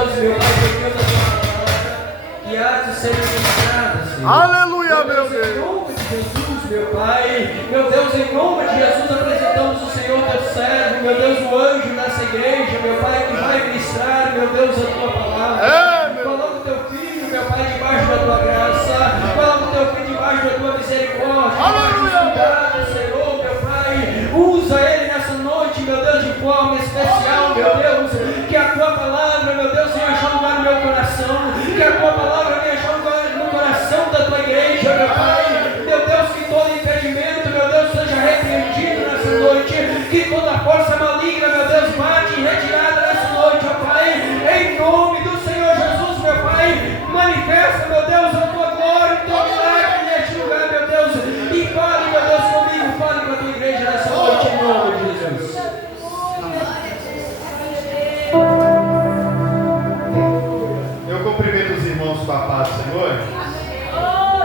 nós, meu Pai, por Deus, a tua palavra, que há de ser ministrada, Senhor. Aleluia, meu Deus. Em nome de Jesus, meu Pai, meu Deus, em nome de Jesus, apresentamos o Senhor, teu servo, meu Deus, o anjo nessa igreja, meu Pai, que vai ministrar, meu Deus, a tua palavra. Coloca o teu filho, meu Pai, debaixo da tua graça, coloca o teu filho debaixo da tua misericórdia, cuidado, Senhor, meu Pai, usa ele nessa noite, meu Deus, de forma especial, meu Deus, que a tua palavra, meu Deus, venha achar lugar no meu coração, que a tua palavra venha achar lugar no coração da tua igreja, meu Pai, meu Deus, que todo impedimento, meu Deus, seja repreendido nessa noite, que toda força maligna, meu Deus, bate em retirada nessa noite, ó Pai, em nome do Senhor Jesus, meu Pai, manifesta, meu Deus, a tua glória, o teu milagre neste lugar, meu Deus, e fale, meu Deus, comigo, fale com a tua igreja nessa noite, em nome de Jesus. Eu cumprimento os irmãos com a paz do Senhor.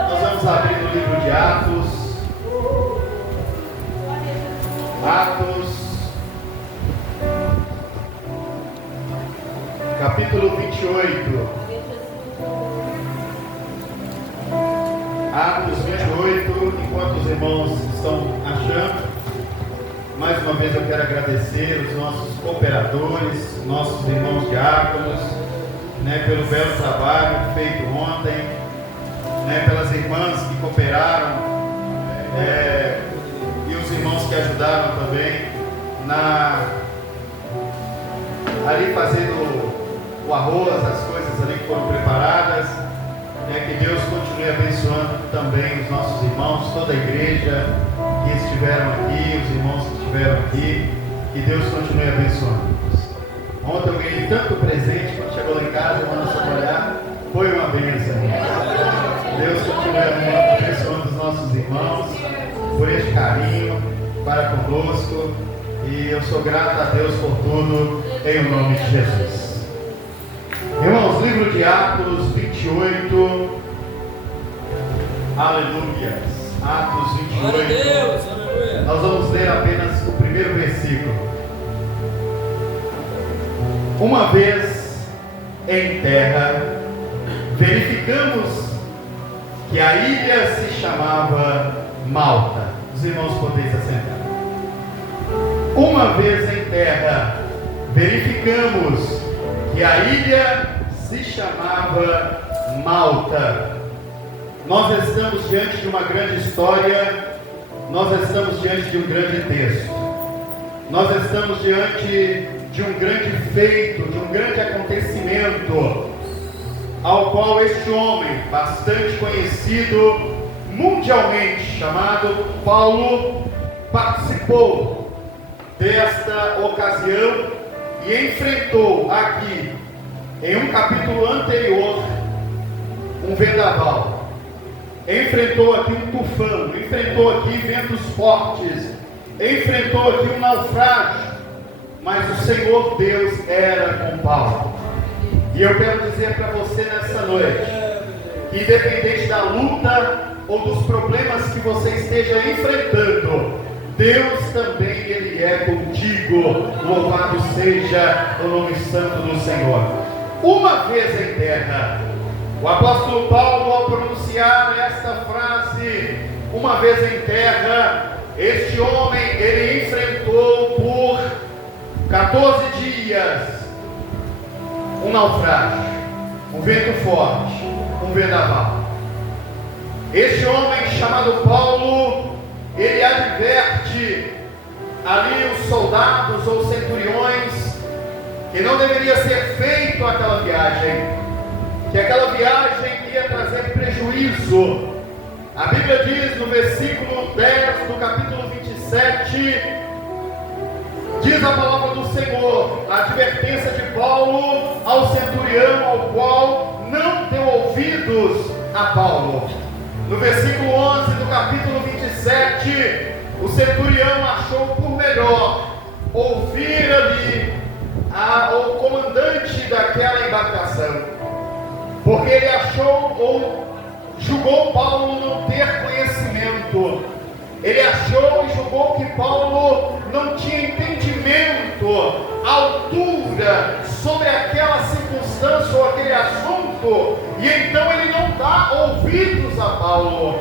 Nós vamos abrir no livro de Atos. Capítulo 28. Atos 28. Enquanto os irmãos estão achando, mais uma vez eu quero agradecer os nossos cooperadores, nossos irmãos diáconos, pelo belo trabalho feito ontem, pelas irmãs que cooperaram, e os irmãos que ajudaram também ali fazendo o arroz, as coisas ali que foram preparadas. Que Deus continue abençoando também os nossos irmãos, toda a igreja que estiveram aqui, os irmãos que estiveram aqui, que Deus continue abençoando. Ontem eu ganhei tanto presente, quando chegou lá em casa, eu mando só olhar, foi uma bênção. Deus continue abençoando os nossos irmãos por este carinho para conosco, e eu sou grato a Deus por tudo, em nome de Jesus. Irmãos, livro de Atos 28, aleluia, Atos 28, Glória a Deus, aleluia. Nós vamos ler apenas o primeiro versículo. Uma vez em terra, verificamos que a ilha se chamava Malta. Os irmãos podem se assentar. Uma vez em terra, verificamos que a ilha se chamava Malta. Nós estamos diante de uma grande história, nós estamos diante de um grande texto, nós estamos diante de um grande feito, de um grande acontecimento, ao qual este homem, bastante conhecido mundialmente, chamado Paulo, participou desta ocasião e enfrentou aqui, em um capítulo anterior, um vendaval, enfrentou aqui um tufão, enfrentou aqui ventos fortes, enfrentou aqui um naufrágio, mas o Senhor Deus era com Paulo. E eu quero dizer para você nessa noite, que independente da luta ou dos problemas que você esteja enfrentando, Deus também, Ele é contigo. Louvado seja o nome santo do Senhor. Uma vez em terra, o apóstolo Paulo, ao pronunciar esta frase, uma vez em terra, este homem, ele enfrentou por 14 dias um naufrágio, um vento forte, um vendaval. Este homem chamado Paulo, ele adverte ali os soldados ou centuriões que não deveria ser feito aquela viagem, que aquela viagem ia trazer prejuízo. A Bíblia diz no versículo 10 do capítulo 27, diz a palavra do Senhor, a advertência de Paulo ao centurião, ao qual não deu ouvidos a Paulo. No versículo 11 do capítulo 27, o centurião achou por melhor ouvir ali o comandante daquela embarcação, porque ele achou ou julgou Paulo não ter conhecimento, ele achou e julgou que Paulo não tinha entendimento, altura sobre aquela circunstância falando, e então ele não dá ouvidos a Paulo.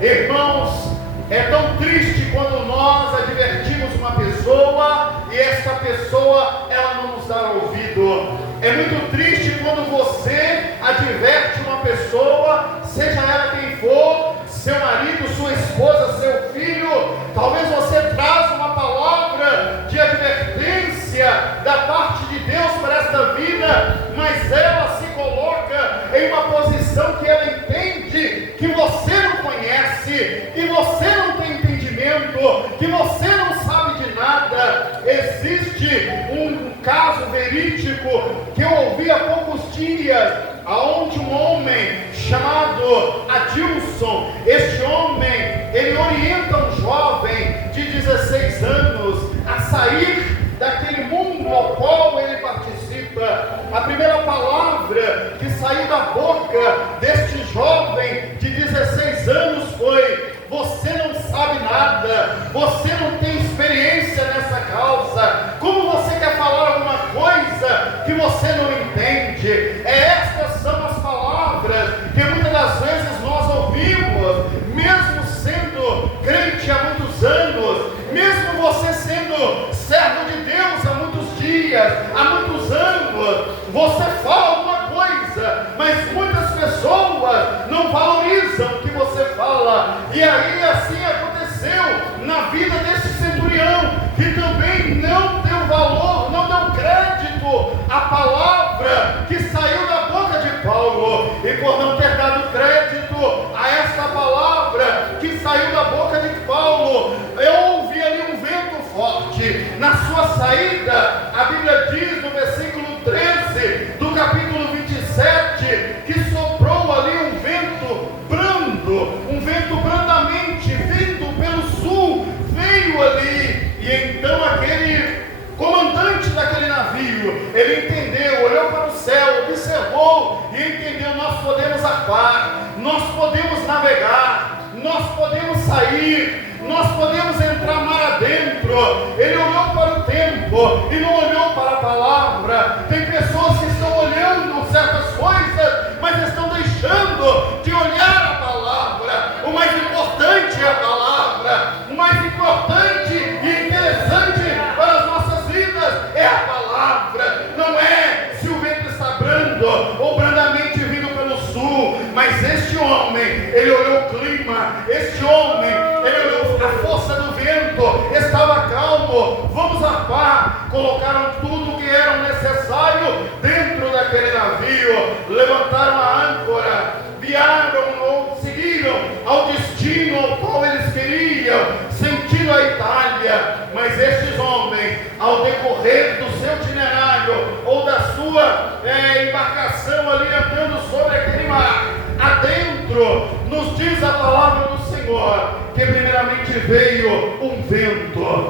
Irmãos, é tão triste quando nós advertimos uma pessoa e essa pessoa ela não nos dá ouvido. É muito triste quando você adverte uma pessoa, seja ela quem for, seu marido, sua esposa, seu filho. Talvez você traz uma palavra de advertência da parte de Deus para esta vida, mas ela se coloca em uma posição que ela entende que você não conhece, que você não tem entendimento, que você não sabe de nada. Existe um caso verídico que eu ouvi há poucos dias, aonde um homem chamado Adilson, este homem, ele orienta um jovem de 16 anos a sair daquele mundo ao qual ele participa. A primeira palavra que saiu da boca deste jovem de 16 anos foi: você não sabe nada, você não tem experiência nessa causa, como você quer falar alguma coisa que você não entende? Estas são as palavras que muitas das vezes nós ouvimos, mesmo sendo crente há muitos anos, mesmo você sendo servo de Deus há muitos dias, há muitos anos, você fala alguma coisa, mas muitas pessoas não valorizam o que você fala. E aí assim aconteceu na vida desse centurião, que também não deu valor, não deu crédito à palavra que saiu da boca de Paulo. E por não ter dado crédito a esta palavra que saiu da boca de Paulo, eu ouvi ali um vento forte na sua saída. A Bíblia diz no versículo 13 do capítulo 27 que soprou ali um vento brando, um vento brandamente vindo pelo sul, veio ali. E então aquele comandante daquele navio, ele entendeu, olhou para o céu, observou e entendeu: nós podemos arpar, nós podemos navegar, nós podemos sair, nós podemos entrar mar adentro. Ele olhou para o tempo e não olhou para a palavra. Tem pessoas que estão olhando certas coisas, mas estão deixando de olhar a palavra. O mais importante é a palavra. O mais importante e interessante para as nossas vidas é a palavra. Não é se o vento está brando ou brandamente vindo pelo sul, mas este homem, ele olhou o clima, este homem, ele olhou a força do vento, estava calmo. Vamos arpar. Colocaram tudo o que era necessário dentro daquele navio, levantaram a âncora, viaram ou seguiram ao destino ao qual eles queriam, sentindo a Itália. Mas estes homens, ao decorrer do seu itinerário ou da sua embarcação ali andando sobre aquele mar, adentro, nos diz a palavra do Senhor que primeiramente veio um vento,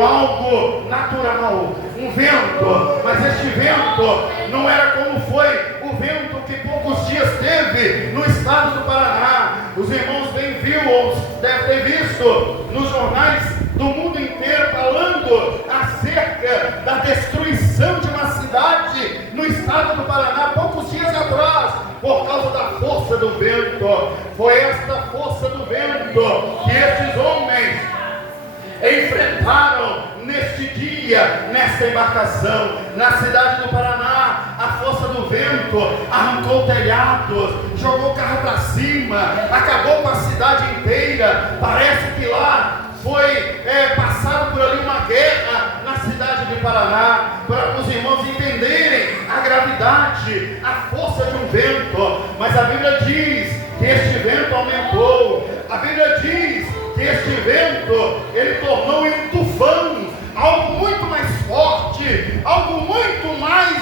algo natural, um vento, mas este vento não era como foi o vento que poucos dias teve no estado do Paraná. Os irmãos bem viram, ou devem ter visto nos jornais do mundo inteiro falando acerca da destruição de uma cidade no estado do Paraná poucos dias atrás, por causa da força do vento. Foi esta força do vento que estes homens enfrentaram neste dia, nesta embarcação, na cidade do Paraná. A força do vento arrancou telhados, jogou o carro para cima, acabou com a cidade inteira. Parece que lá foi passado por ali uma guerra na cidade de Paraná, para os irmãos entenderem a gravidade, a força de um vento. Mas a Bíblia diz que este vento aumentou. A Bíblia diz que este vento, ele tornou em tufão, algo muito mais forte, algo muito mais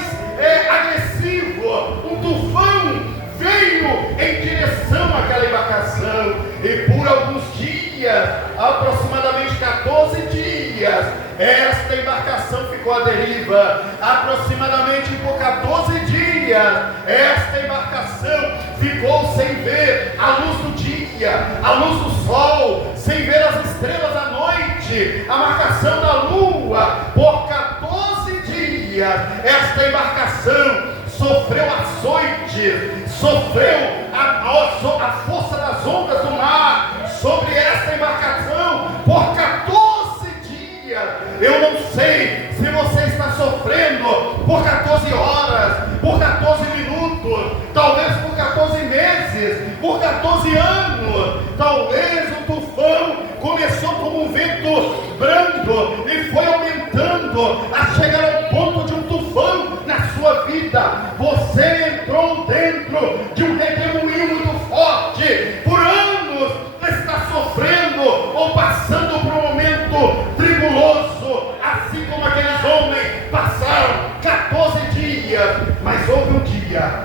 agressivo. Um tufão veio em direção àquela embarcação, e por alguns dias, aproximadamente 14 dias, esta embarcação ficou à deriva. Aproximadamente por 14 dias, esta embarcação ficou sem ver a luz do dia, a luz do sol, sem ver as estrelas à noite, a marcação da lua. Por 14 dias, esta embarcação sofreu açoites, sofreu a força das ondas do mar sobre esta embarcação por 14 dias. Eu não sei se você está sofrendo por 14 horas, por 14 minutos, talvez por 14 meses, por 14 anos. Talvez o tufão começou como um vento brando e foi aumentando a chegar ao ponto de um tufão na sua vida. Você entrou dentro de um redemoinho muito forte. Por anos está sofrendo ou passando por um momento tribuloso, assim como aqueles homens passaram 14 dias. Mas houve um dia,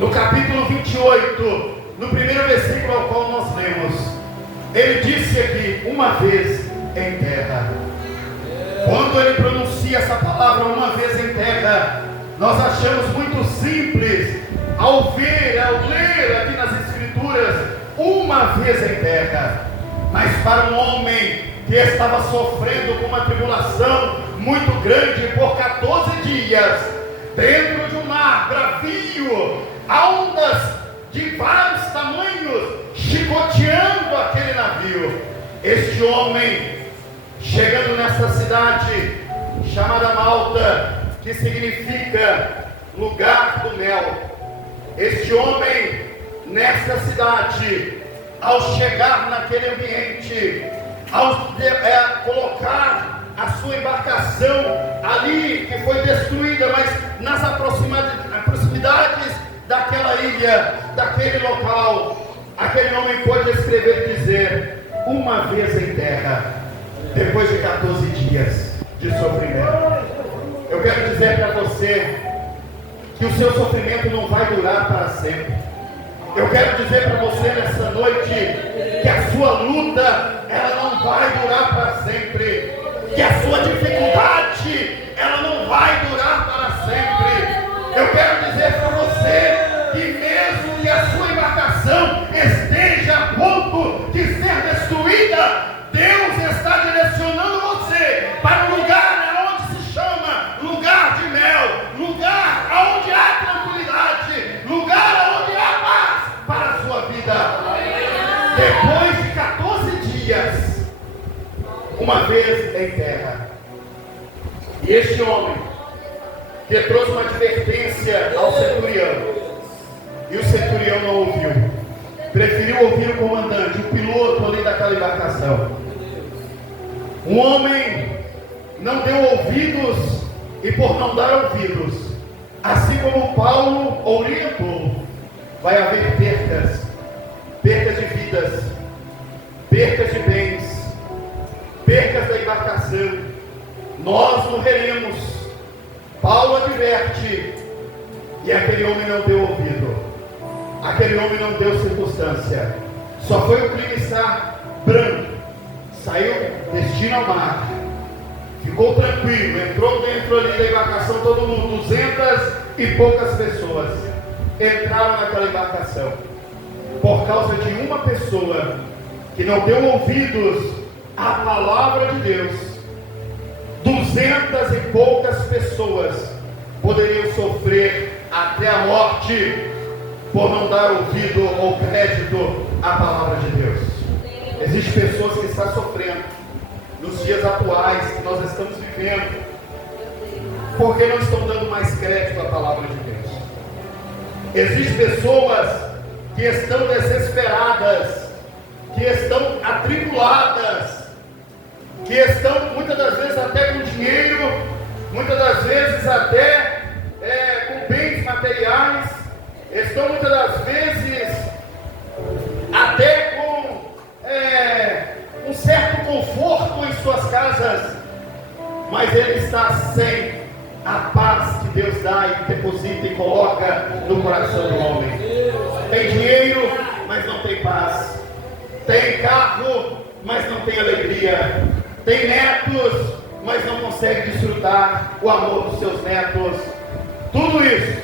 no capítulo 28, no primeiro versículo ao qual nós lemos, ele disse aqui, uma vez em terra. Quando ele pronuncia essa palavra, uma vez em terra, nós achamos muito simples ao ver, ao ler aqui nas escrituras, uma vez em terra. Mas para um homem que estava sofrendo com uma tribulação muito grande por 14 dias, dentro de um mar bravio, ondas de vários tamanhos chicoteando aquele navio, este homem, chegando nessa cidade chamada Malta, que significa lugar do mel, este homem nessa cidade, ao chegar naquele ambiente, ao colocar a sua embarcação ali, que foi destruída, mas nas proximidades daquela ilha, daquele local, aquele homem pôde escrever e dizer, uma vez em terra, depois de 14 dias de sofrimento. Eu quero dizer para você que o seu sofrimento não vai durar para sempre. Eu quero dizer para você nessa noite que a sua luta, ela não vai durar para sempre, que a sua dificuldade, ela não vai durar para sempre. Eu quero dizer para você que mesmo que a sua embarcação esteja a ponto de ser destruída, Deus está direcionando você para um lugar onde se chama lugar de mel, lugar onde há tranquilidade, lugar onde há paz para a sua vida. Depois de 14 dias, uma vez em terra, e este homem que trouxe uma advertência ao centurião, e o centurião não ouviu, preferiu ouvir o comandante, o piloto ali daquela embarcação. Um homem não deu ouvidos, e por não dar ouvidos, assim como Paulo orientou, vai haver percas de vidas, percas de bens, percas da embarcação. Nós morreremos. Paulo adverte, e aquele homem não deu ouvido, aquele homem não deu circunstância, só foi o clima estar branco, saiu destino ao mar, ficou tranquilo, entrou dentro ali da embarcação todo mundo, 200 e poucas pessoas entraram naquela embarcação, por causa de uma pessoa que não deu ouvidos à palavra de Deus. 200 e poucas pessoas poderiam sofrer até a morte por não dar ouvido ou crédito à palavra de Deus. Existem pessoas que estão sofrendo nos dias atuais que nós estamos vivendo, porque não estão dando mais crédito à palavra de Deus. Existem pessoas que estão desesperadas, que estão atribuladas, que estão muitas das vezes até com dinheiro, muitas das vezes até com bens materiais, estão muitas das vezes até com um certo conforto em suas casas, mas ele está sem a paz que Deus dá e deposita e coloca no coração do homem. Tem dinheiro, mas não tem paz. Tem carro, mas não tem alegria. Tem netos, mas não consegue desfrutar o amor dos seus netos. Tudo isso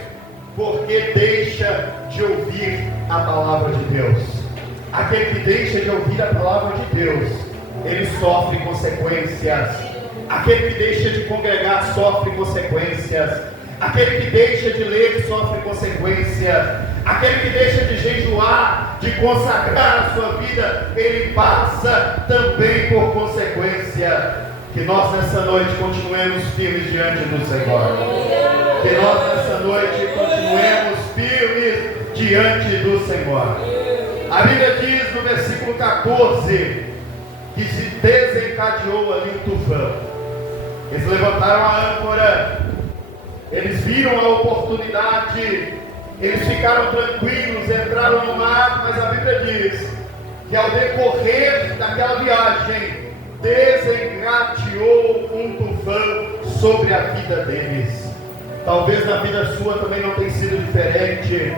porque deixa de ouvir a palavra de Deus. Aquele que deixa de ouvir a palavra de Deus, ele sofre consequências. Aquele que deixa de congregar sofre consequências. Aquele que deixa de ler sofre consequência. Aquele que deixa de jejuar, de consagrar a sua vida, ele passa também por consequência. Que nós nessa noite continuemos firmes diante do Senhor. Que nós nessa noite continuemos firmes diante do Senhor. A Bíblia diz no versículo 14 que se desencadeou ali um tufão. Eles levantaram a âncora, eles viram a oportunidade, eles ficaram tranquilos, entraram no mar, mas a Bíblia diz que ao decorrer daquela viagem, desencadeou um tufão sobre a vida deles. Talvez na vida sua também não tenha sido diferente.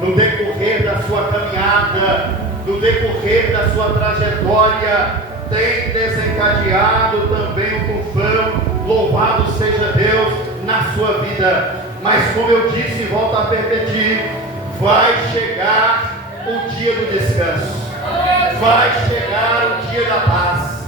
No decorrer da sua caminhada, no decorrer da sua trajetória, tem desencadeado também um tufão. Louvado seja Deus na sua vida. Mas como eu disse e volto a repetir, vai chegar o dia do descanso, vai chegar o dia da paz.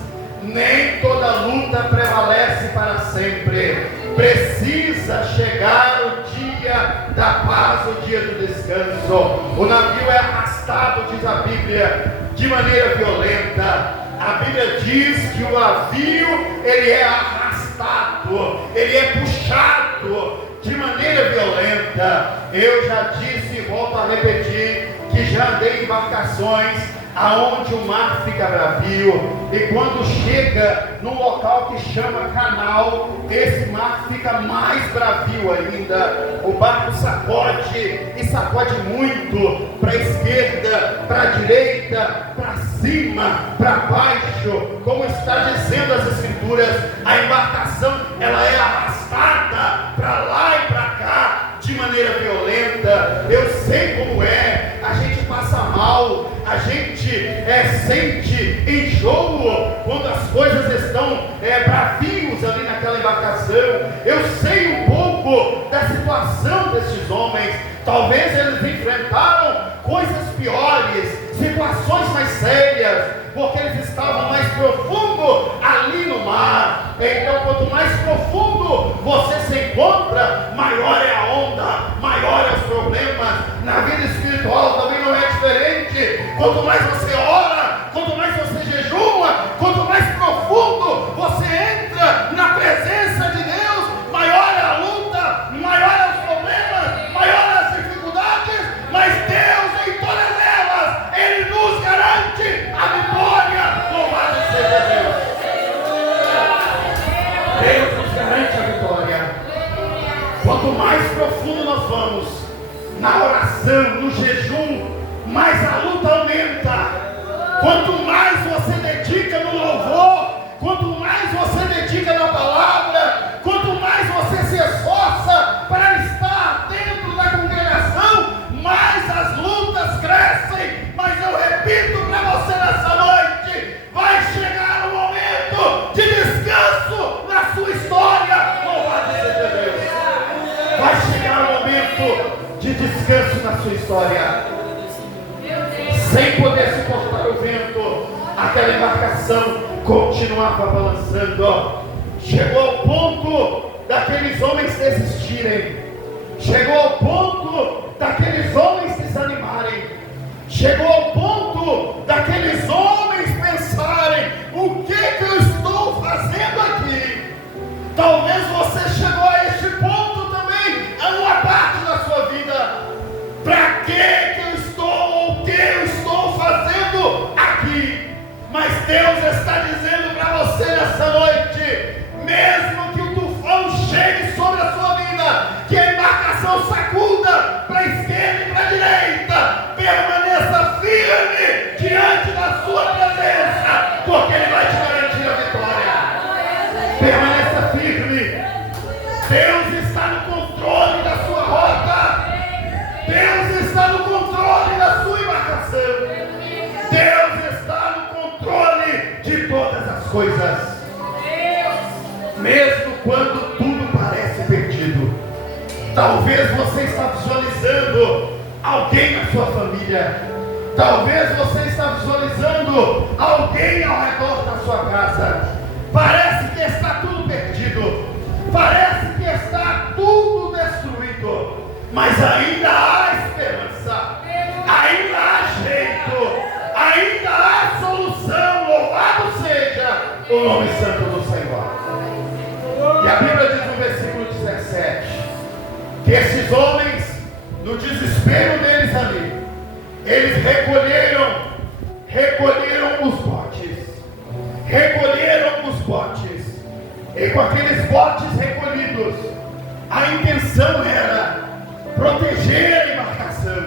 Nem toda luta prevalece para sempre. Precisa chegar o dia da paz, o dia do descanso. O navio é arrastado, diz a Bíblia, de maneira violenta. A Bíblia diz que o navio, ele é arrastado, ele é puxado de maneira violenta. Eu já disse e volto a repetir que já andei em embarcações aonde o mar fica bravio, e quando chega num local que chama canal, esse mar fica mais bravio ainda. O barco sacode, e sacode muito, para a esquerda, para a direita, para cima, para baixo. Como está dizendo as Escrituras, a embarcação ela é arrastada para lá e para cá de maneira violenta. Eu sei como é, a gente passa mal, a gente sente enjoo quando as coisas estão bravios ali naquela embarcação. Eu sei um pouco da situação desses homens. Talvez eles enfrentaram coisas piores, situações mais sérias, porque eles estavam mais profundo ali no mar. Então, quanto mais profundo você se encontra, maior é a onda, maior é os problemas. Na vida espiritual também não é diferente. Quanto mais você ora, quanto mais você jejua, quanto mais profundo você entra na presença de Deus, maior é a luta, maior é os problemas, maior é as dificuldades. Mas Deus, em todas elas, Ele nos garante a vitória. Louvado seja Deus. Deus nos garante a vitória. Quanto mais profundo nós vamos na oração, no jejum, mais a luta aumenta. Quanto mais você dedica no louvor, quanto mais você dedica na palavra, quanto mais você se esforça para estar dentro da congregação, mais as lutas crescem. Mas eu repito para você nessa noite, vai chegar um momento de descanso na sua história. Louvado seja Deus. Vai chegar um momento de descanso na sua história. Sem poder suportar o vento, aquela embarcação continuava balançando. Chegou ao ponto daqueles homens desistirem. Chegou ao ponto daqueles homens desanimarem. Chegou ao ponto daqueles homens pensarem: o que eu estou fazendo aqui? Talvez você chegou a este ponto também, a uma parte da sua vida. Para que eu estou, o que eu estou fazendo aqui? Mas Deus está dizendo para você nessa noite, mesmo que o tufão chegue sobre a sua vida, que a embarcação sacuda para a esquerda e para a direita, permaneça firme diante da sua presença, porque Ele vai te garantir a vitória. Permaneça firme. Deus está no controle da sua rota. Deus está no controle da sua embarcação. Deus está no controle de todas as coisas. Mesmo quando tudo parece perdido. Talvez você está visualizando alguém na sua família. Talvez você está visualizando alguém ao redor da sua casa. Parece que está tudo perdido. Parece que está tudo destruído. mas ainda há esperança, ainda há jeito, ainda há solução. Louvado seja o nome santo do Senhor. E a Bíblia diz no versículo 17 que esses homens, no desespero deles ali, eles recolheram os botes, e com aqueles botes recolhidos, a intenção era proteger a embarcação,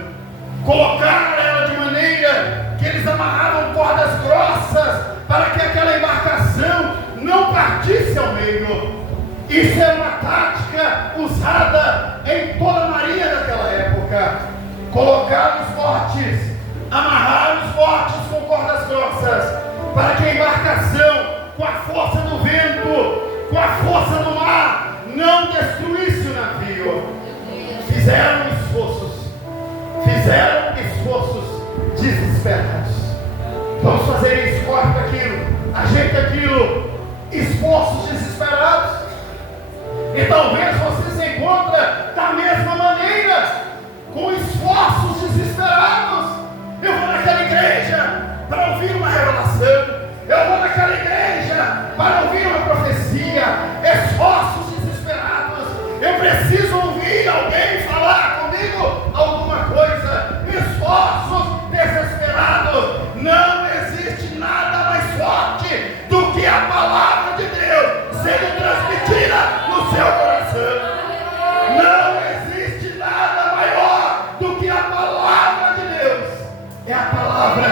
colocar ela de maneira que eles amarravam cordas grossas para que aquela embarcação não partisse ao meio. Isso é uma tática usada em toda a marinha daquela época: colocar os botes, amarrar os botes com cordas grossas, para que a embarcação, com a força do vento, com a força do mar, não destruísse o navio. Fizeram esforços desesperados. Vamos fazer isso, corta aquilo, ajeita aquilo, esforços desesperados. E talvez você se encontre da mesma maneira, com esforços desesperados. Eu vou naquela igreja para ouvir uma revelação, eu vou naquela igreja para ouvir uma profecia. Esforços desesperados. Eu preciso ouvir alguém falar comigo alguma coisa. Esforços desesperados. Não existe nada mais forte do que a palavra de Deus sendo transmitida no seu coração. Não existe nada maior do que a palavra de Deus. É a palavra.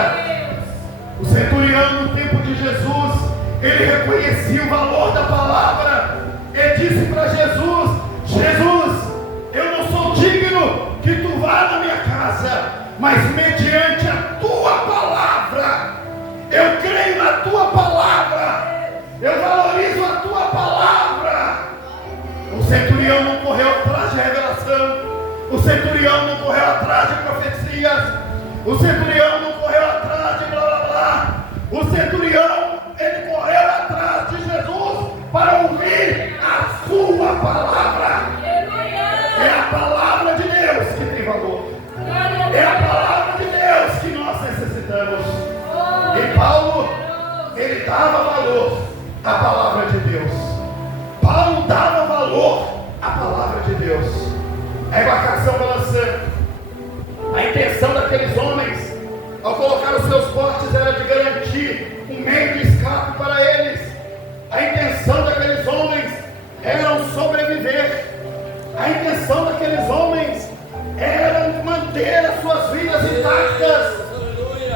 O centurião, no tempo de Jesus, ele reconhecia o valor da palavra e disse para Jesus: Jesus, eu não sou digno que tu vá na minha casa, mas mediante a tua palavra, eu creio na tua palavra, eu valorizo a tua palavra. O centurião não correu atrás de revelação, o centurião não correu atrás de profecias, o centurião não correu atrás de blá blá blá. O centurião, ele correu atrás de Jesus para ouvir a sua palavra. É a palavra de Deus que tem valor. É a palavra de Deus que nós necessitamos. E Paulo, ele dava valor à palavra de Deus. Paulo dava valor à palavra de Deus. A embarcação balançando. A intenção daqueles homens, ao colocar os seus botes, era de garantir um meio de escape para eles. A intenção daqueles homens era sobreviver. A intenção daqueles homens era manter as suas vidas intactas.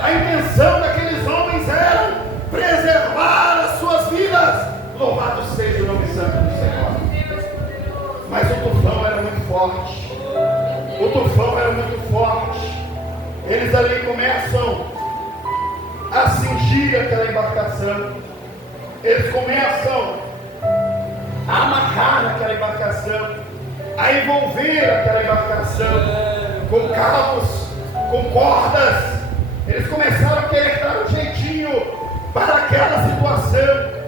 A intenção daqueles homens era preservar as suas vidas. Louvado seja o nome santo do Senhor. Mas o tufão era muito forte. O tufão era muito forte. Eles ali começam a cingir aquela embarcação. Eles começam a amarrar aquela embarcação, a envolver aquela embarcação com cabos, com cordas. Eles começaram a querer dar um jeitinho para aquela situação.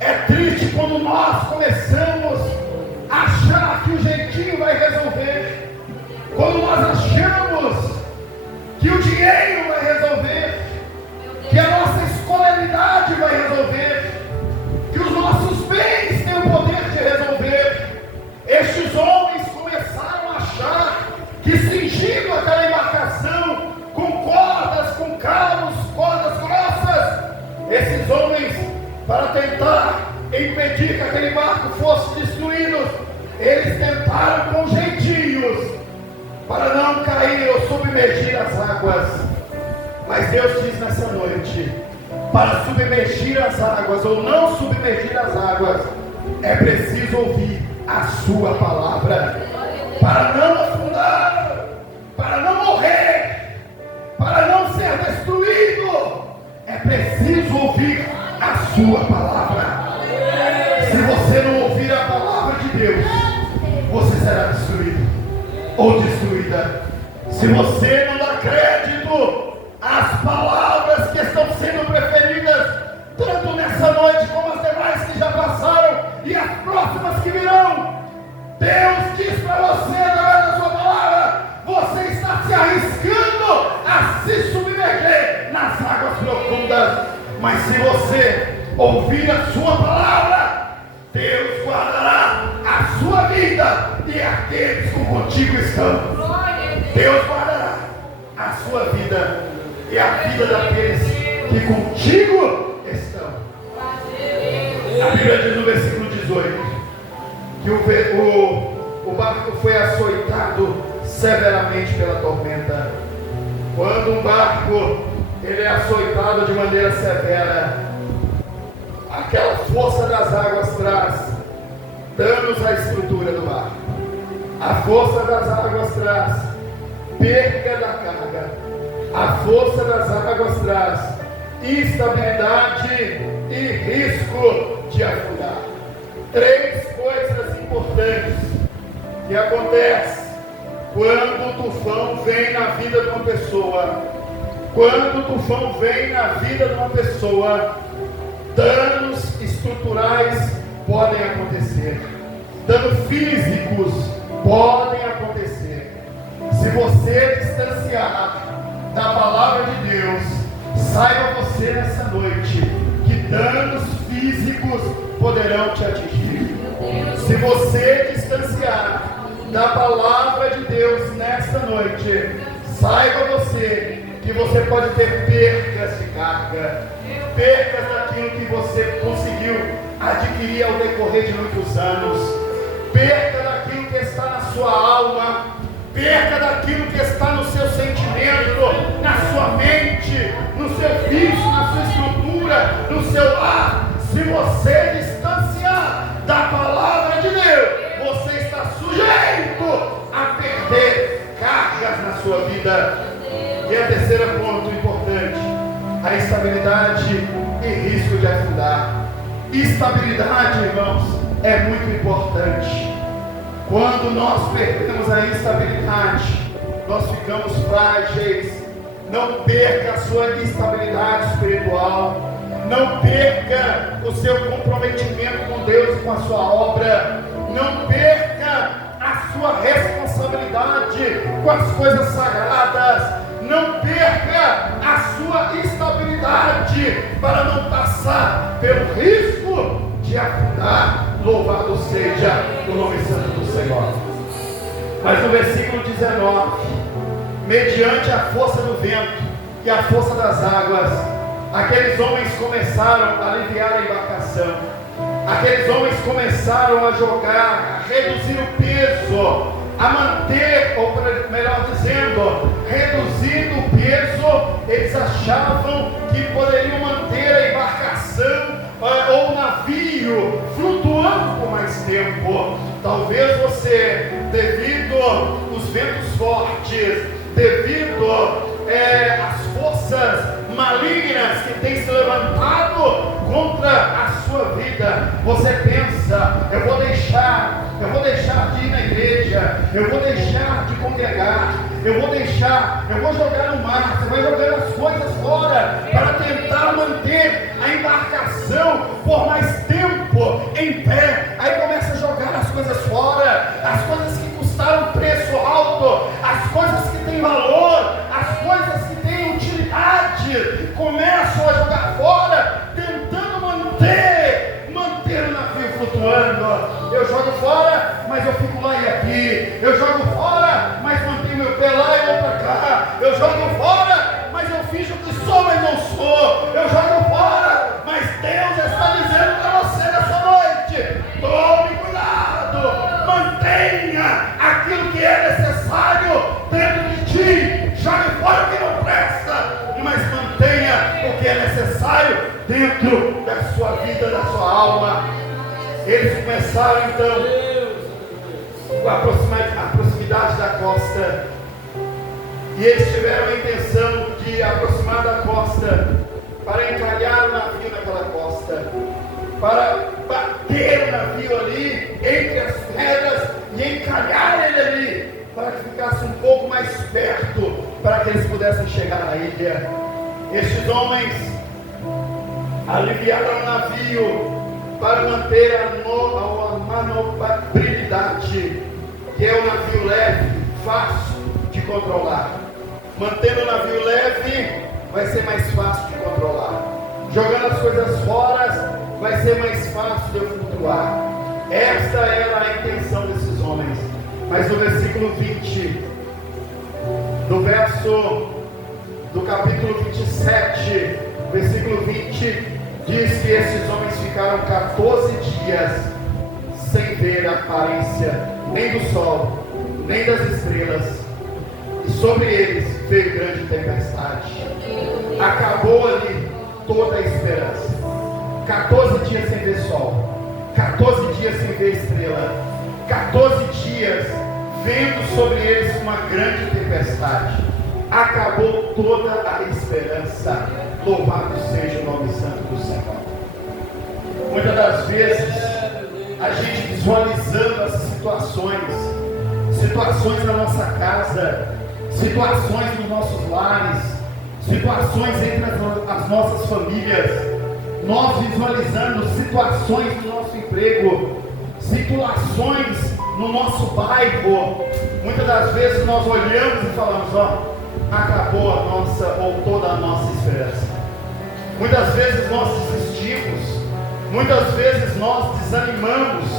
É triste quando nós começamos a achar que o jeitinho vai resolver. Quando nós achamos que o dinheiro vai resolver, que a nossa escolaridade vai resolver, que os nossos bens têm o poder de resolver. Estes homens começaram a achar que cingindo aquela embarcação com cordas, com cabos, cordas grossas, esses homens, para tentar impedir que aquele barco fosse destruído, eles tentaram com jeitinhos para não cair ou submergir as águas. Mas Deus diz nessa noite: para submergir as águas ou não submergir as águas, é preciso ouvir a sua palavra. Para não afundar, para não morrer, para não ser destruído, é preciso ouvir a sua palavra. Se você não ouvir a palavra de Deus, você será destruído ou destruída. Se você não dá crédito às palavras que estão sendo preferidas, tanto nessa noite como as demais que já passaram e as próximas que virão, Deus diz para você através da sua palavra: arriscando a se submerger nas águas profundas. Mas se você ouvir a sua palavra, Deus guardará a sua vida e aqueles que contigo estão. Deus guardará a sua vida e a vida daqueles que contigo estão. A Bíblia diz no versículo 18 que o barco foi açoitado severamente pela tormenta. Quando um barco ele é açoitado de maneira severa, aquela força das águas traz danos à estrutura do barco. A força das águas traz perda da carga. A força das águas traz instabilidade e risco de afundar. Três coisas importantes que acontecem quando o tufão vem na vida de uma pessoa. Quando o tufão vem na vida de uma pessoa, danos estruturais podem acontecer, danos físicos podem acontecer. Se você distanciar da palavra de Deus, saiba você nessa noite que danos físicos poderão te atingir. Se você distanciar da palavra de Deus nessa noite, saiba você que você pode ter percas de carga, percas daquilo que você conseguiu adquirir ao decorrer de muitos anos, perca daquilo que está na sua alma, perca daquilo que está no seu sentimento, na sua mente, no seu vício, na sua estrutura, no seu lar. Se você distanciar da palavra de Deus, você está sujeito a perder cargas na sua vida. E a terceira ponto importante, a estabilidade e risco de afundar. Estabilidade, irmãos, é muito importante. Quando nós perdemos a estabilidade, nós ficamos frágeis. Não perca a sua estabilidade espiritual. Não perca o seu comprometimento com Deus e com a sua obra. Não perca a sua responsabilidade com as coisas sagradas. Não perca a sua estabilidade para não passar pelo risco de afundar. Louvado seja o nome santo do Senhor. Mas no versículo 19, mediante a força do vento e a força das águas, aqueles homens começaram a aliviar a embarcação. Aqueles homens começaram a jogar, a reduzir o peso, a manter, ou melhor dizendo, reduzindo o peso. Eles achavam que poderiam manter a embarcação ou o navio flutuando por mais tempo. Talvez você, devido aos ventos fortes, devido às forças malignas que têm se levantado contra a sua vida, você pensa: eu vou deixar de ir na igreja, eu vou deixar de congregar, eu vou jogar no mar. Você vai jogar as coisas fora para tentar manter a embarcação por mais tempo em pé. Aí começa a jogar as coisas fora, as coisas que custaram preço alto, as coisas que têm valor, as coisas que têm utilidade, começam a jogar fora, tentando manter o navio flutuando. Eu jogo fora, mas eu fico lá e aqui. Eu jogo fora, mas mantenho meu pé lá e vou para cá. Eu jogo fora, mas eu finjo que sou, mas não sou. Eu jogo fora, mas Deus está dizendo para você nessa noite: tome cuidado, mantenha aquilo que é necessário dentro de ti. Jogue fora o que não presta, mas mantenha o que é necessário dentro da sua vida, da sua alma. Eles começaram então com a proximidade da costa, e eles tiveram a intenção de aproximar da costa para encalhar o navio naquela costa, para bater o navio ali entre as pedras e encalhar ele ali, para que ficasse um pouco mais perto, para que eles pudessem chegar na ilha. Estes homens aliviaram o navio para manter a manobrabilidade, que é o navio leve, fácil de controlar. Mantendo o navio leve, vai ser mais fácil de controlar. Jogando as coisas fora, vai ser mais fácil de eu flutuar. Esta era a intenção desses homens. Mas no versículo 20, do capítulo 27, versículo 20, diz que esses homens ficaram 14 dias sem ver a aparência nem do sol, nem das estrelas, e sobre eles veio grande tempestade. Acabou ali toda a esperança. 14 dias sem ver sol, 14 dias sem ver estrela, 14 dias vendo sobre eles uma grande tempestade. Acabou toda a esperança. Louvado seja o nome santo do Senhor. Muitas das vezes a gente visualizando essas situações na nossa casa, situações nos nossos lares, situações entre as nossas famílias, nós visualizando situações no nosso emprego, situações no nosso bairro. Muitas das vezes nós olhamos e falamos: ó, acabou a nossa ou toda a nossa esperança. Muitas vezes nós desistimos, muitas vezes nós desanimamos,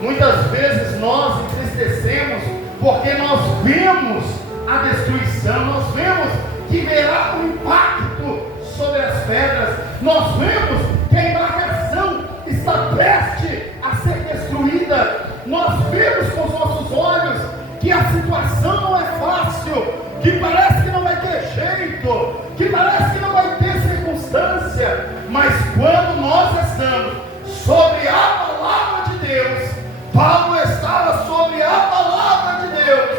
muitas vezes nós entristecemos, porque nós vemos a destruição, nós vemos que verá um impacto sobre as pedras, nós vemos que a embarcação está prestes a ser destruída, nós vemos com os nossos olhos que a situação não é fácil, que parece que não vai ter jeito, que parece que não vai ter circunstância, mas quando nós estamos sobre a palavra de Deus, Paulo estava sobre a palavra de Deus,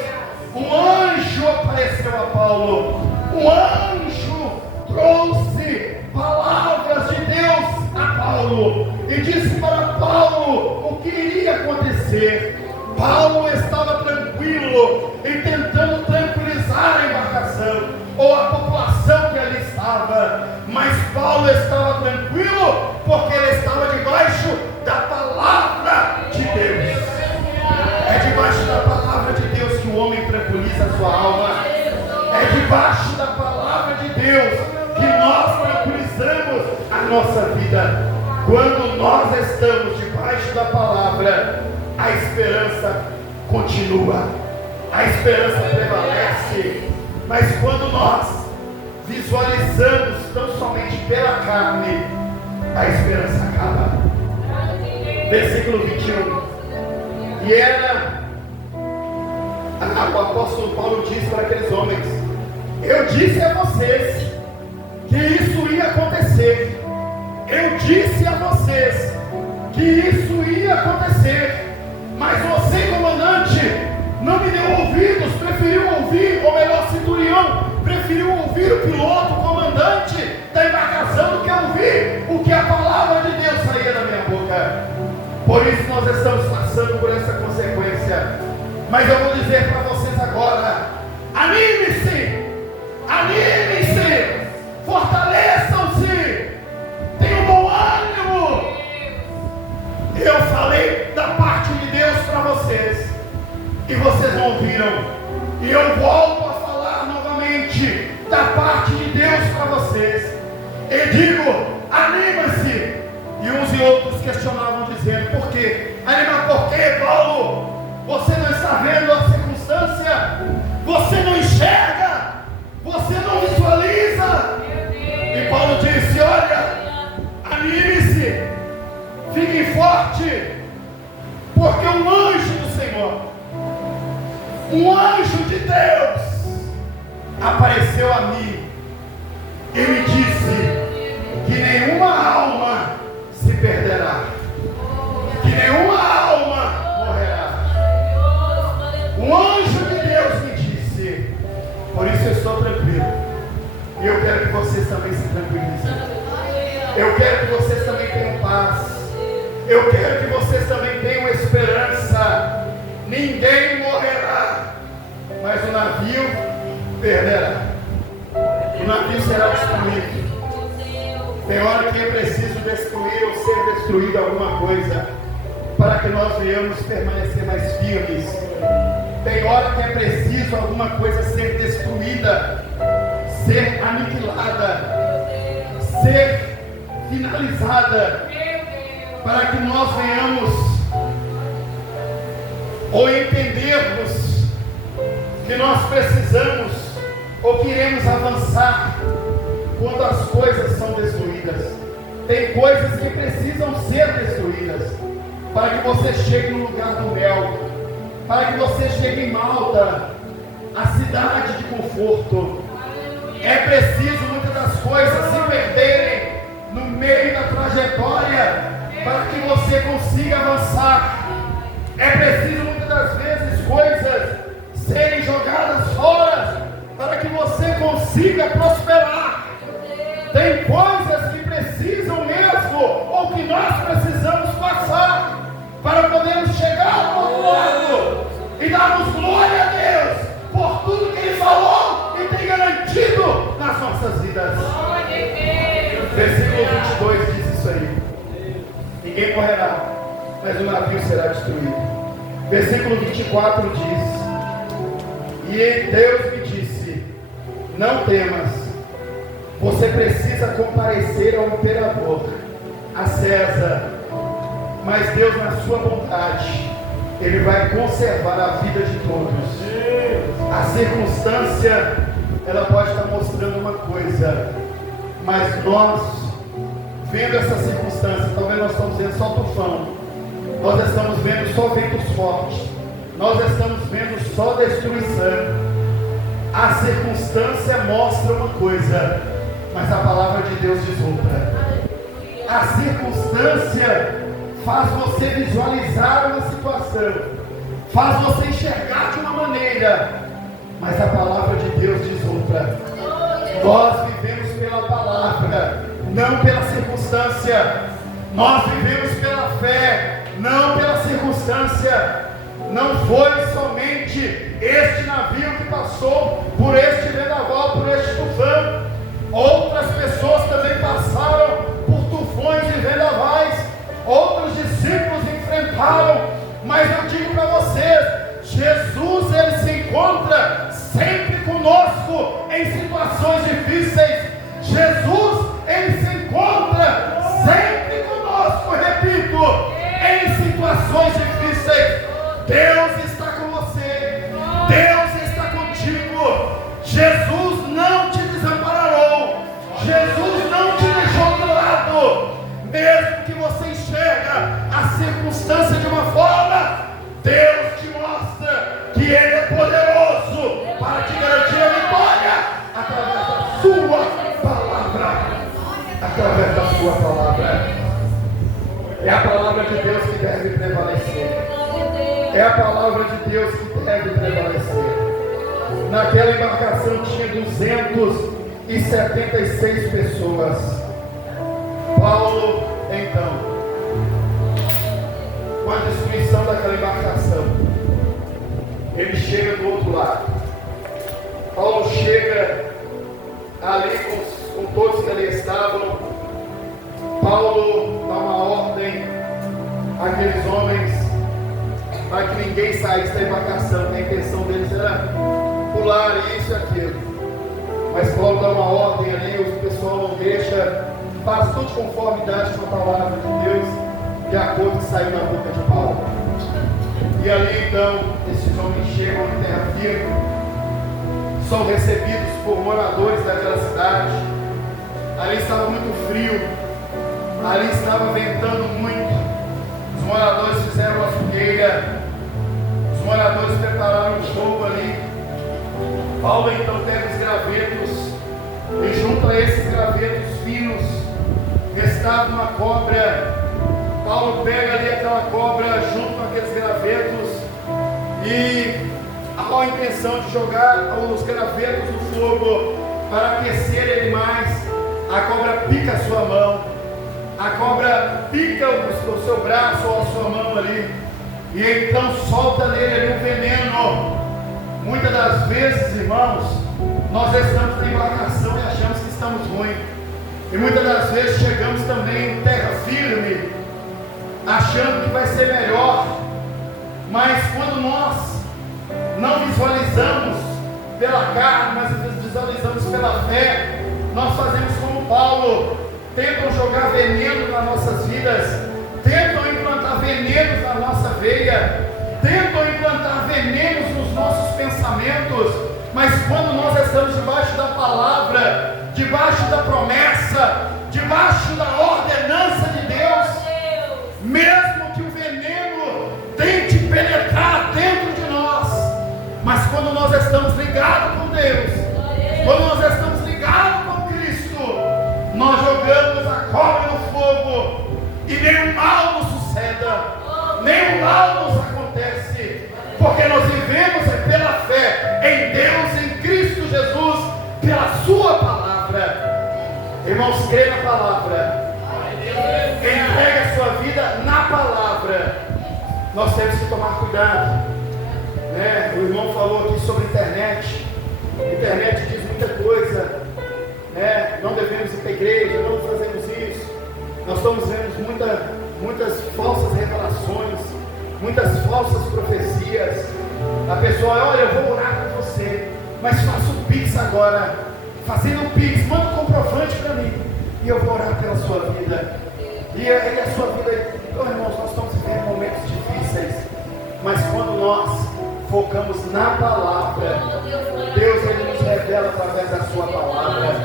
um anjo apareceu a Paulo, um anjo trouxe palavras de Deus a Paulo, e disse para Paulo o que iria acontecer. Paulo estava tranquilo e tentando tranquilizar a embarcação, ou a população que ali estava, mas Paulo estava tranquilo, porque ele estava debaixo da palavra de Deus. É debaixo da palavra de Deus que o homem tranquiliza a sua alma, é debaixo da palavra de Deus que nós tranquilizamos a nossa vida. Quando nós estamos debaixo da palavra, a esperança continua, a esperança prevalece. Mas quando nós visualizamos tão somente pela carne, a esperança acaba. Versículo 21. E o apóstolo Paulo diz para aqueles homens: eu disse a vocês que isso ia acontecer, eu disse a vocês que isso ia acontecer, mas você, comandante, não me deu ouvidos, preferiu ouvir, ou melhor, centurião, preferiu ouvir o piloto, o comandante da embarcação, do que ouvir o que a palavra de Deus saía da minha boca. Por isso nós estamos passando por essa consequência. Mas eu vou dizer para vocês agora: anime-se, anime-se, fortaleçam-se, tenham bom ânimo. Eu falei da parte de Deus para vocês, e vocês não ouviram, e eu volto a falar novamente da parte de Deus para vocês, e digo: anima-se. E uns e outros questionavam, dizendo: por quê? Animar por quê, Paulo? Você não está vendo a circunstância? Você não enxerga? Você não visualiza? E Paulo disse: olha, anime-se, fiquem forte, porque um anjo do Senhor, um anjo de Deus, apareceu a mim e me disse que nenhuma alma se perderá, que nenhuma alma morrerá. Um anjo de Deus me disse. Por isso eu estou tranquilo, e eu quero que vocês também se tranquilizem, eu quero que vocês também tenham paz, eu quero que vocês também tenham esperança. Ninguém morrerá, mas o navio perderá, o navio será destruído. Tem hora que é preciso destruir ou ser destruído alguma coisa, para que nós venhamos permanecer mais firmes. Tem hora que é preciso alguma coisa ser destruída, ser aniquilada, ser finalizada, para que nós venhamos ou entendermos que nós precisamos ou queremos avançar quando as coisas são destruídas. Tem coisas que precisam ser destruídas para que você chegue no lugar do mel, para que você chegue em Malta, a cidade de conforto. É preciso muitas das coisas se perderem no meio da trajetória para que você consiga avançar. É preciso muitas das vezes coisas serem jogadas fora para que você consiga prosperar. Tem coisas que precisam mesmo, ou que nós precisamos passar para podermos chegar ao outro lado e darmos glória a Deus por tudo que Ele falou e tem garantido nas nossas vidas. Versículo 22 diz isso aí: ninguém morrerá, mas o navio será destruído. Versículo 24 diz: e Deus me disse, não temas, você precisa comparecer ao imperador, a César, mas Deus, na sua bondade, Ele vai conservar a vida de todos. A circunstância, ela pode estar mostrando uma coisa, mas nós, vendo essa circunstância, talvez nós estamos vendo só tufão, nós estamos vendo só ventos fortes, nós estamos vendo só destruição. A circunstância mostra uma coisa, mas a palavra de Deus diz outra. A circunstância faz você visualizar uma situação, faz você enxergar de uma maneira, mas a palavra de Deus diz outra. Nós vivemos pela palavra, não pela circunstância. Nós vivemos pela fé, não pela circunstância. Não foi somente este navio que passou por este vendaval, por este tufão. Outras pessoas também passaram por tufões e vendavais. Outros discípulos enfrentaram. Mas eu digo para vocês, Jesus, Ele se encontra sempre conosco em situações difíceis. Jesus, Ele se encontra sempre conosco, repito, em situações difíceis. Deus está com você, Deus está contigo. Jesus não te desamparou, Jesus não te deixou de lado. Mesmo que você enxerga a circunstância de uma forma, Deus te mostra que Ele é poderoso para te garantir a vitória através da sua palavra. Através da sua palavra. É a palavra de Deus que deve prevalecer. É a palavra de Deus que deve prevalecer. Naquela embarcação tinha 276 pessoas. Paulo, então, com a destruição daquela embarcação, ele chega do outro lado. Paulo chega ali com todos que ali estavam. Paulo dá uma ordem àqueles homens para que ninguém saísse da embarcação. A intenção deles era pular isso e aquilo. Mas Paulo dá uma ordem ali, o pessoal não deixa, faz tudo de conformidade com a palavra de Deus, de acordo com o que saiu da boca de Paulo. E ali então, esses homens chegam em terra firme, são recebidos por moradores daquela cidade. Ali estava muito frio, ali estava ventando muito. Os moradores fizeram uma fogueira, os moradores prepararam um fogo ali. Paulo então pega os gravetos e junto a esses gravetos finos restava uma cobra. Paulo pega ali aquela cobra junto com aqueles gravetos e há a intenção de jogar os gravetos no fogo para aquecer ele mais. A cobra pica a sua mão, a cobra pica o seu braço ou a sua mão ali, e então solta nele ali um veneno. Muitas das vezes, irmãos, nós estamos na embarcação e achamos que estamos ruins, e muitas das vezes chegamos também em terra firme, achando que vai ser melhor. Mas quando nós não visualizamos pela carne, mas visualizamos pela fé. Nós fazemos como Paulo, tentam jogar veneno nas nossas vidas, tentam implantar venenos na nossa veia, tentam implantar venenos nos nossos pensamentos, mas quando nós estamos debaixo da palavra, debaixo da promessa, debaixo da ordenança de Deus, mesmo que o veneno tente penetrar dentro de nós, mas quando nós estamos ligados com Deus, quando nós estamos ligados com Cristo, nós jogamos a cobra no fogo e nenhum mal nos suceda, nenhum mal nos acontece, porque nós vivemos pela fé em Deus, em Cristo Jesus, pela sua palavra. Irmãos, crê na palavra, entregue a sua vida na palavra. Nós temos que tomar cuidado, né? O irmão falou aqui sobre internet. A internet diz muita coisa, né? Não devemos ir para a igreja, não fazemos isso. Nós estamos vendo muitas falsas revelações, muitas falsas profecias. A pessoa, olha, eu vou orar por você, mas faça um pix agora. Fazendo um pix, manda um comprovante para mim, e eu vou orar pela sua vida. E a sua vida. Então, irmãos, nós estamos vivendo momentos difíceis, mas quando nós focamos na palavra, Deus ele nos revela através da sua palavra.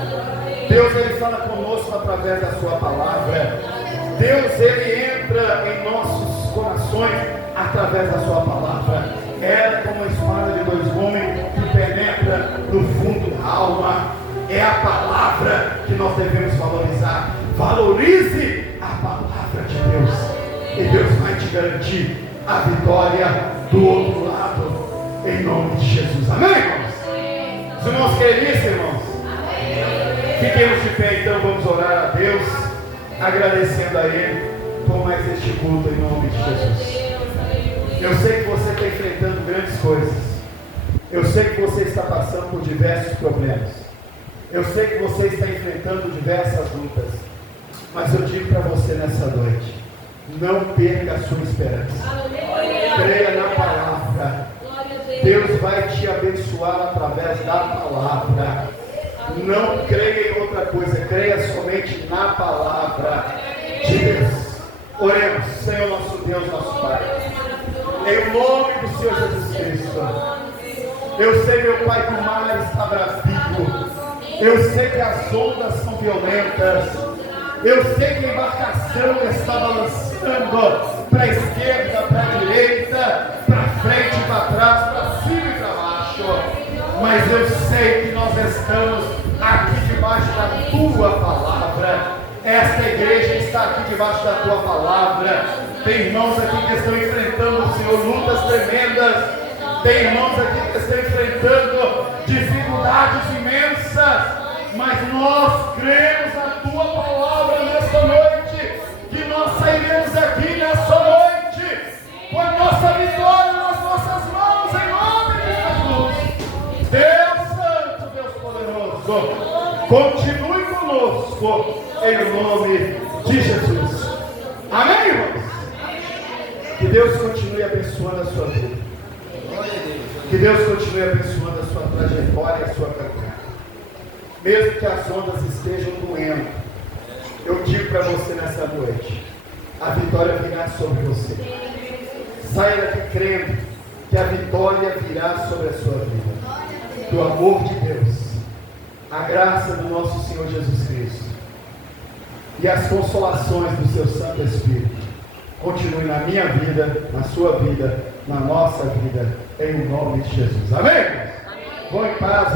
Deus ele fala conosco através da sua palavra. Deus ele entra em nossos corações através da sua palavra. Ela é como uma espada de dois gumes que penetra no fundo da alma. É a palavra que nós devemos valorizar. Valorize a palavra de Deus, e Deus vai te garantir a vitória do outro lado, em nome de Jesus. Amém, irmãos? Os irmãos querem isso, irmãos? Fiquemos de pé, então vamos orar a Deus, agradecendo a Ele por mais este culto, em nome de Jesus. Eu sei que você está enfrentando grandes coisas, eu sei que você está passando por diversos problemas, eu sei que você está enfrentando diversas lutas, mas eu digo para você nessa noite, não perca a sua esperança. Creia na palavra. Deus vai te abençoar através da palavra. Não creia em outra coisa, creia somente na palavra de Deus. Oremos. Senhor nosso Deus, nosso Pai, em nome do Senhor Jesus Cristo. Eu sei, meu Pai, que o mar está brasivo. Eu sei que as ondas são violentas. Eu sei que a embarcação está balançando para a esquerda, para a direita, para frente e para trás, para cima e para baixo. Mas eu sei que nós estamos aqui debaixo da tua palavra. Esta igreja está aqui debaixo da tua palavra. Tem irmãos aqui que estão enfrentando, Senhor, lutas tremendas. Tem irmãos aqui que estão enfrentando dificuldades imensas. Mas nós cremos na tua palavra nesta noite, que nós sairemos aqui nesta noite com a nossa vitória nas nossas mãos, em nome de Jesus. Deus Santo, Deus Poderoso, continue conosco em nome de Jesus. Amém, irmãos? Que Deus continue abençoando a sua vida, que Deus continue abençoando a sua trajetória e a sua caminhada. Mesmo que as ondas estejam doendo, eu digo para você nessa noite, a vitória virá sobre você. Saia daqui crendo que a vitória virá sobre a sua vida. Do amor de Deus, a graça do nosso Senhor Jesus Cristo e as consolações do seu Santo Espírito continue na minha vida, na sua vida, na nossa vida, em nome de Jesus. Amém? Vão em paz.